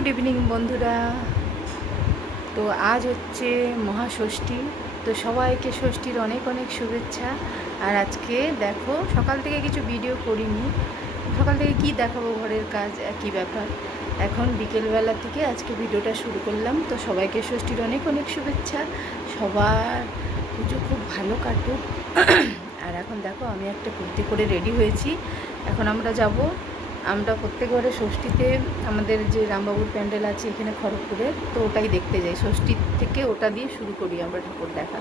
Good evening বন্ধুরা। তো আজ হচ্ছে মহাষষ্ঠী, তো সবাইকে ষষ্ঠীর অনেক অনেক শুভেচ্ছা। আর আজকে দেখো সকাল থেকে কিছু ভিডিও করিনি, সকাল থেকে কি দেখাবো, ঘরের কাজ একই ব্যাপার। এখন বিকেলবেলা থেকে আজকে ভিডিওটা শুরু করলাম। তো সবাইকে ষষ্ঠীর অনেক অনেক শুভেচ্ছা, সবার পুজো খুব ভালো কাটুক। আর এখন দেখো আমি একটা কুর্তি করে রেডি হয়েছি, এখন আমরা প্রত্যেকবারে ষষ্ঠীতে আমাদের যে রামবাবুর প্যান্ডেল আছে এখানে খড়গপুরে, তো ওটাই দেখতে যাই। ষষ্ঠী থেকে ওটা দিয়ে শুরু করি আমরা ঠাকুর দেখা।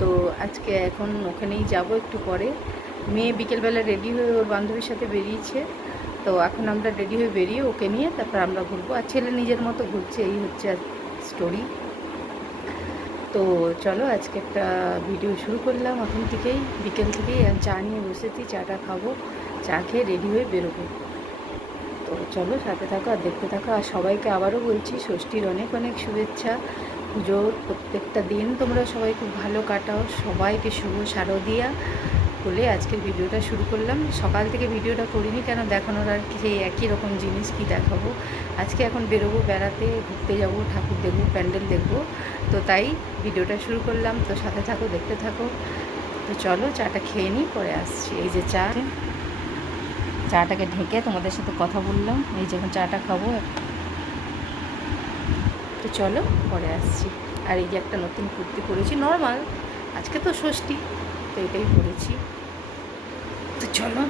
তো আজকে এখন ওখানেই যাব একটু পরে। মেয়ে বিকেলবেলা রেডি হয়ে ওর বান্ধবীর সাথে বেরিয়েছে, তো এখন আমরা রেডি হয়ে বেরিয়ে ওকে নিয়ে তারপর আমরা ঘুরবো। আর ছেলে নিজের মতো ঘুরছে, এই হচ্ছে স্টোরি। তো চলো আজকে একটা ভিডিও শুরু করলাম এখন থেকেই, বিকেল থেকেই। চা নিয়ে বসেছি, চাটা খাবো, চা খেয়ে রেডি হয়ে বেরোবো। তো চলো সাথে থাকো আর দেখতে থাকো। আর সবাইকে আবারও বলছি ষষ্ঠীর অনেক অনেক শুভেচ্ছা। পুজোর প্রত্যেকটা দিন তোমরা সবাই খুব ভালো কাটাও। সবাইকে শুভ শারদিয়া বলে আজকের ভিডিওটা শুরু করলাম। সকাল থেকে ভিডিওটা করিনি, কেন দেখানোর আর কি, সেই একই রকম জিনিস কি দেখাবো। আজকে এখন বেরোবো বেড়াতে, ঘুরতে যাব, ঠাকুর দেখবো, প্যান্ডেল দেখবো, তো তাই ভিডিওটা শুরু করলাম। তো সাথে থাকো, দেখতে থাকো। তো চলো চাটা খেয়ে নিই, পরে আসছি। এই যে চাটাকে ঢেকে তোমাদের সাথে কথা বললাম, এই যখন চাটা খাবো। তো চলো পরে আসছি। আর এই যে একটা নতুন কুর্তি পরেছি, নর্মাল, আজকে তো ষষ্ঠী, তো এটাই পরেছি। তো চলো।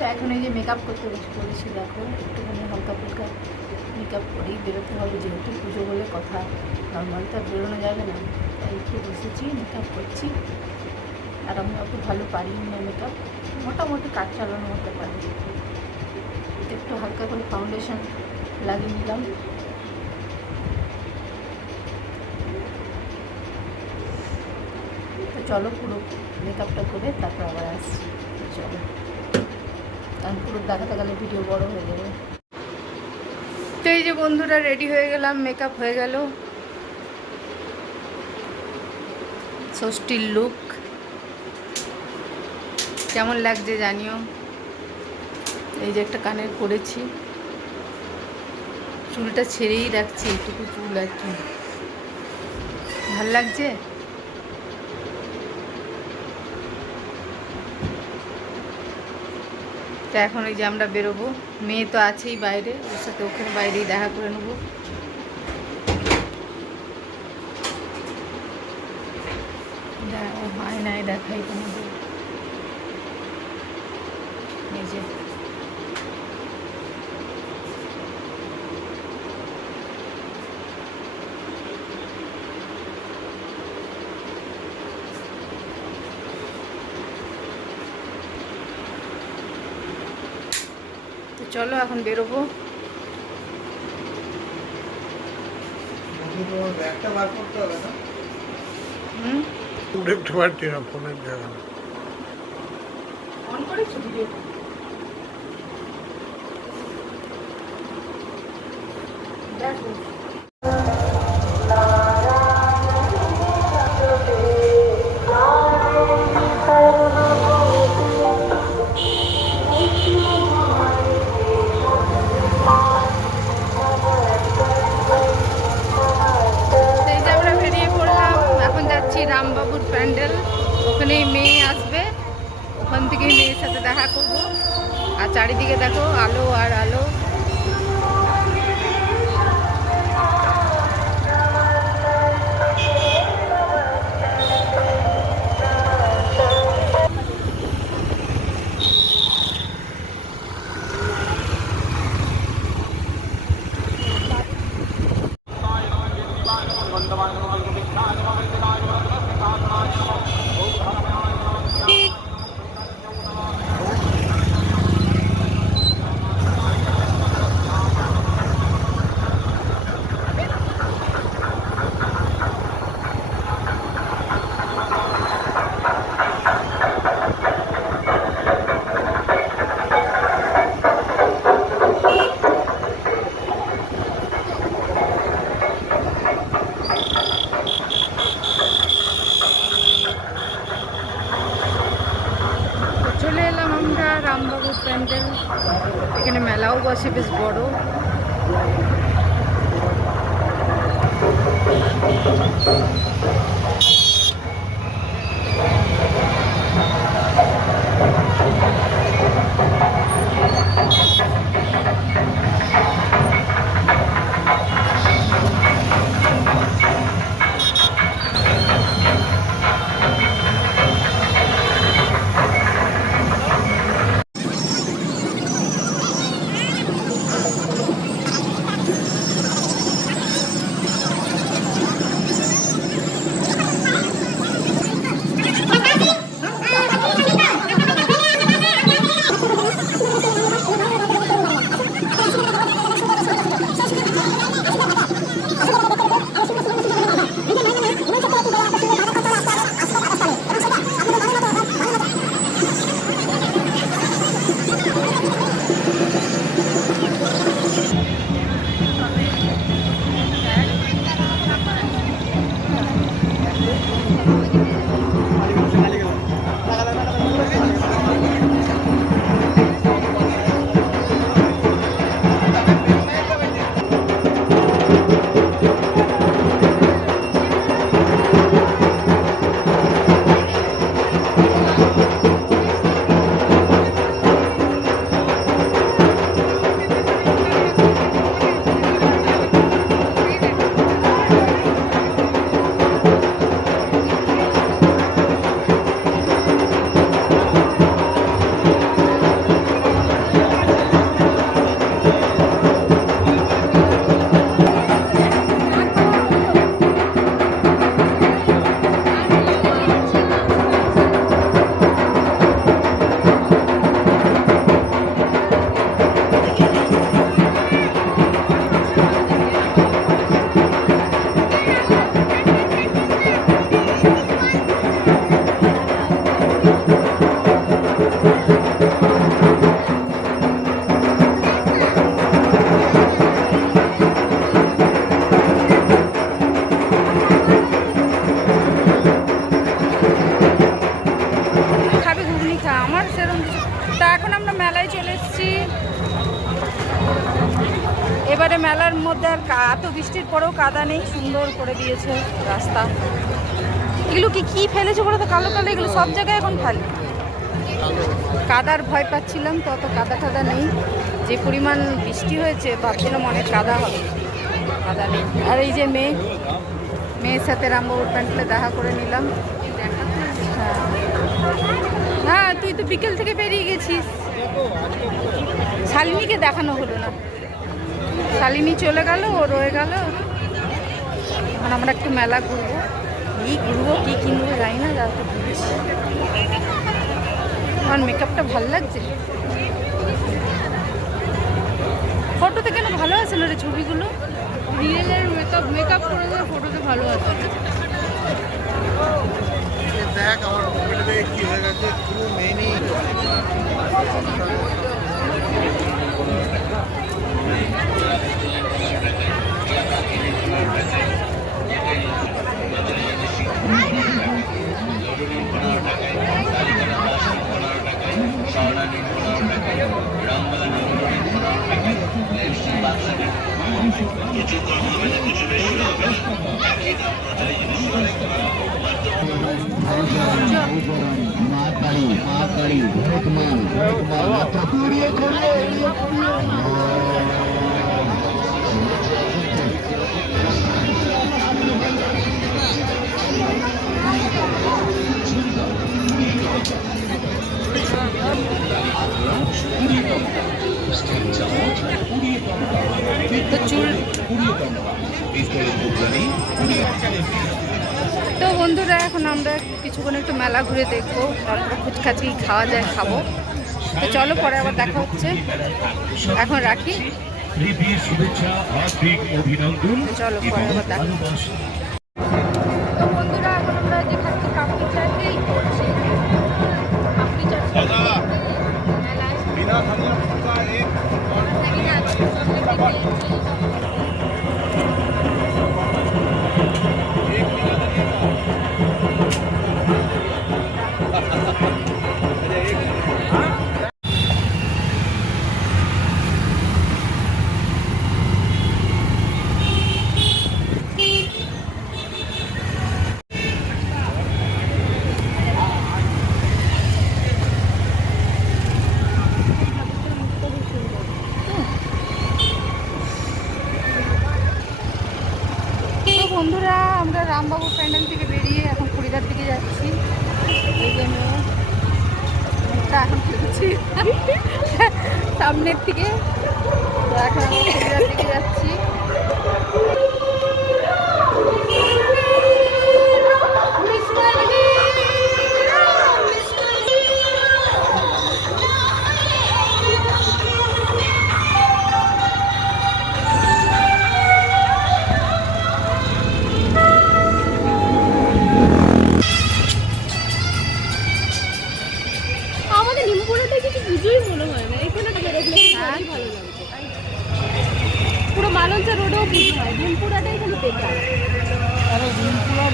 তো এখন এই যে মেকআপ করতে বসে পড়েছি, দেখো একটুখানি হালকা ফুলকা মেকআপ করেই বেরোতে হবে, যেহেতু পুজো বলে কথা, নর্মাল তো আর বেরোনো যাবে না। তাই একটু বসেছি, মেকআপ করছি। আর আমি অত ভালো পারি না মেকআপ, মোটামুটি কাজ চালানোর মতো পারি। একটু হালকা করে ফাউন্ডেশন লাগিয়ে নিলাম। তো চলো পুরো মেকআপটা করে তারপর আবার আসছি। চলো, কারণ পুরো দেখাতে গেলে ভিডিও বড় হয়ে যাবে। তো এই যে বন্ধুরা রেডি হয়ে গেলাম, মেকআপ হয়ে গেল, ষষ্ঠীর লুক কেমন লাগছে জানিও। এই যে একটা কানের করেছি, চুলটা ছেড়েই রাখছি, এইটুকু চুল আর কি, ভাল লাগছে। তো এখন ওই যে আমরা বেরোবো, মেয়ে তো আছেই বাইরে, ওর সাথে ওখানে বাইরেই দেখা করে নেবো। আয়নায় দেখাই তোমাদের, এই যে চলো এখন বেরোবো। অন করেছো ভিডিওটা? দেখো রামবাবুর প্যান্ডেল, ওখানেই মেয়ে আসবে, ওখান থেকেই মেয়ের সাথে দেখা করব। আর চারিদিকে দেখো আলো আর আলো। আছে বেশ বড়। এবারে মেলার মধ্যে আর এত বৃষ্টির পরেও কাদা নেই, সুন্দর করে দিয়েছে রাস্তা। এগুলো কি ফেলেছে বলো তো, কালো কালো এগুলো সব জায়গায় এখন খালি। কাদার ভয় পাচ্ছিলাম তো, অত কাদা টাদা নেই। যে পরিমাণ বৃষ্টি হয়েছে ভাবছিলাম অনেক কাদা হবে, কাদা নেই। আর এই যে মেয়ের সাথে রামবাবুর প্যান্ডেলে দেখা করে নিলাম। হ্যাঁ তুই তো বিকেল থেকে বেরিয়ে গেছিস, শালিনীকে দেখানো হলো না। শালিনী চলে গেল, ও রয়ে গেল। এখন আমরা একটু মেলা ঘুরবো, কি কিনবো জানি না, যাতে ঘুরছি। আমার মেকআপটা ভালো লাগছে, ফটোতে কেন ভালো আছে না রে ছবিগুলো? রিয়েলের মেকআপ করে দেয়, ফটোতে ভালো আছে। দেখ আমার কি হয়ে গেছে, পুরো মেনই তো বন্ধুরা, এখন আমরা কিছুক্ষণ একটু মেলা ঘুরে দেখবো, তারপরে ফুচকাচি খাওয়া যায় খাবো। তো চলো, পরে আবার দেখা হচ্ছে, এখন রাখি। চলো পরে আবার দেখা হচ্ছে। তো বন্ধুরা, এখন আমরা যে খাচ্ছি কাপড় চাই, বন্ধুরা, আমরা রামবাবুর প্যান্ডেল থেকে বেরিয়ে এখন খড়িদার দিকে যাচ্ছি। এই যে মেয়েটা এখন খেলছি সামনের থেকে, তো এখন আমরা খড়িদার দিকে যাচ্ছি। পুরো মালঞ্চা রোডেও পুজো হয়, ভীমপুরাটাই খালি বেকার। আরে ভীমপুরা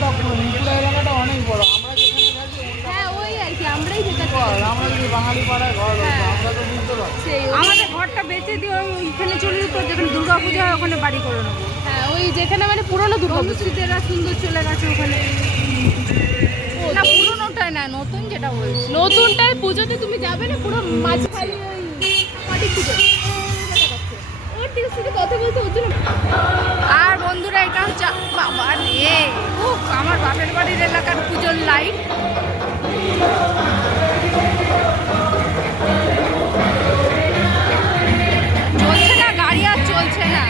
এলাকাটা অনেক বড়, আমরা যেখানে থাকি হ্যাঁ ওই আর কি, আমরাই বেকার। আমরা যদি বাঙালি পাড়ায় ঘর হতো আমরা তো বুঝতে পারছি। আমাদের ঘরটা বেঁচে দিয়ে ওইখানে চলে যেত, যেখানে দুর্গা পুজো হয় ওখানে বাড়ি করে নেবো। হ্যাঁ ওই যেখানে মানে পুরোনো দুর্গা পুজোরা সুন্দর চলে গেছে ওখানে। না পুরোনোটাই না, নতুন যেটা বলছি, নতুনটাই পুজোতে তুমি যাবে না, পুরো মাঝে খালি ওই মাটি পুজো। কথা বলতে ওর জন্য। আর বন্ধুরা এটা হচ্ছে বাবা রে, ও আমার বাপের বাড়ির এলাকার পুজোর লাইট। চলছে না গাড়ি, আর চলছে না।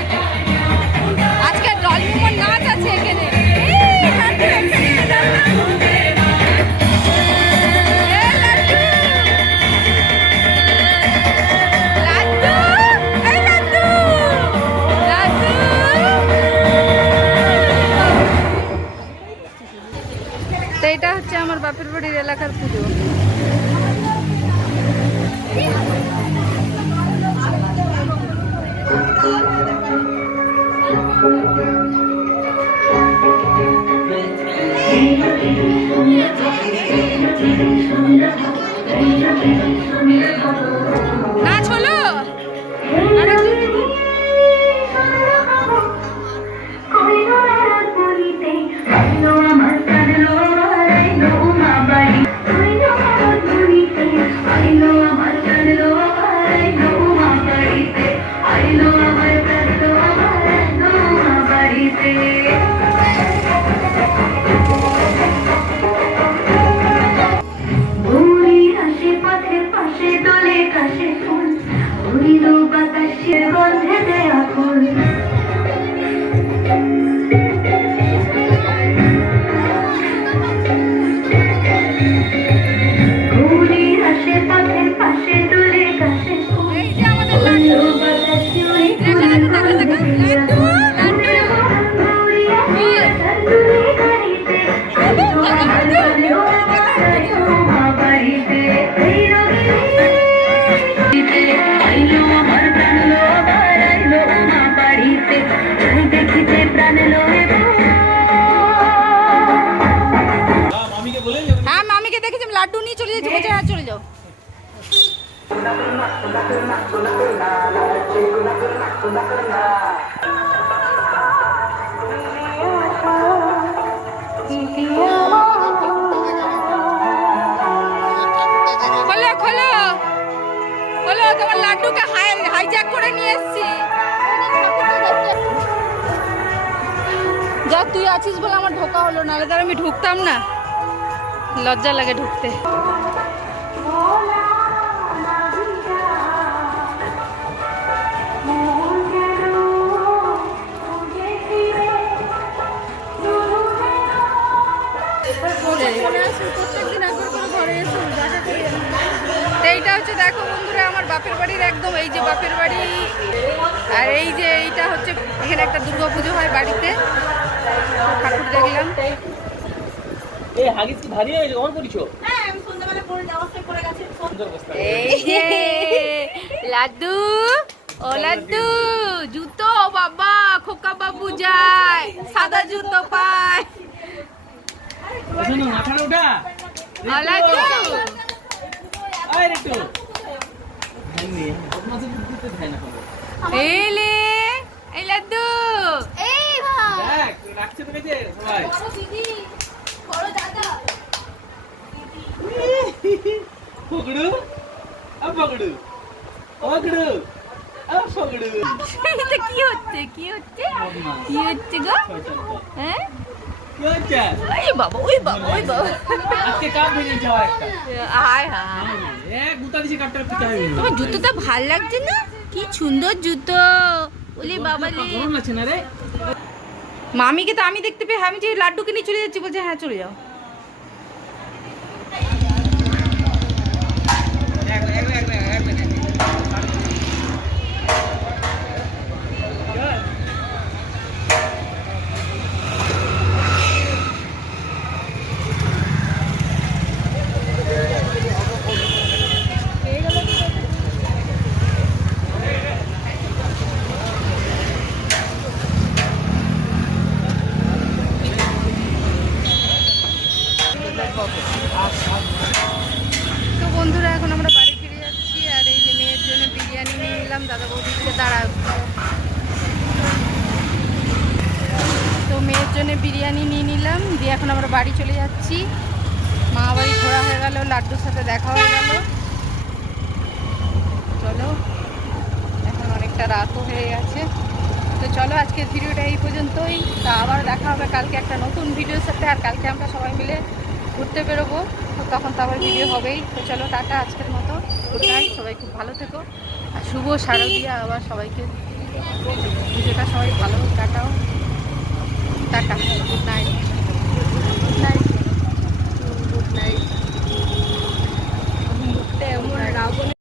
আজকে ডলমুমন নাচ আছে এখানে। তো এটা হচ্ছে আমার বাপের বাড়ির এলাকার পুজো। নাচ হলো। হ্যাঁ মামিকে দেখেছি, লাড্ডু নিয়ে চলে যাচ্ছি, বলছে হ্যাঁ চলে যাও। খোলো খোলো খোলো, তোমার লাড্ডুকে হাইজ্যাক করে নিয়ে এসছি। যা তুই আছিস বলে আমার ঢোকা হলো, নাহলে তার আমি ঢুকতাম না, লজ্জা লাগে ঢুকতে। এইটা হচ্ছে দেখো বন্ধুরা আমার বাপের বাড়ির একদম, এই যে বাপের বাড়ি, আর এই যে এইটা হচ্ছে এখানে একটা দুর্গা পুজো হয় বাড়িতে, ঠাকুর দেখলাম। লাড্ডু ও লাড্ডু, জুতো বাবা, খোকা বাবু যায়, সাদা জুতো পায়। এই লাড্ডু পকড়ু পকড়ু পকড়ু এটা কি হচ্ছে কি হচ্ছে কি হচ্ছে গো? হ্যাঁ ওই বাবা ওই বাবা ওই বাবা হায় হায় তোমার জুতোটা ভাল লাগছে না? কি সুন্দর জুতো ওলি বাবা রে। মামিকে তো আমি দেখতে পেয়ে আমি যে লাড্ডুকে নিয়ে চলে যাচ্ছি বলছে হ্যাঁ চলে যাও। তো বন্ধুরা এখন আমরা বাড়ি ফিরে যাচ্ছি আর এই যে মেয়ের জন্য বিরিয়ানি নিয়ে নিলাম দাদা বৌদিকে দাঁড়াও। তো মেয়ের জন্য বিরিয়ানি নিয়ে নিলাম দিয়ে এখন আমরা বাড়ি চলে যাচ্ছি। মা বাড়ি ঘোরা হয়ে গেল, লাড্ডুর সাথে দেখা হয়ে গেল। চলো এখন অনেকটা রাতও হয়ে গেছে। তো চলো আজকের ভিডিওটা এই পর্যন্তই। তা আবার দেখা হবে কালকে একটা নতুন ভিডিওর সাথে। আর কালকে আমরা সবাই মিলে ঘুরতে বেরোবো, তো তখন তো আবার ভিডিও হবেই। তো চলো টাটা আজকের মতো, গুড নাইট, সবাই খুব ভালো থেকো। আর শুভ শারদীয়া আবার সবাইকে, ভিডিওটা সবাই ভালো কাটাও। Tata, good night, good night, good night.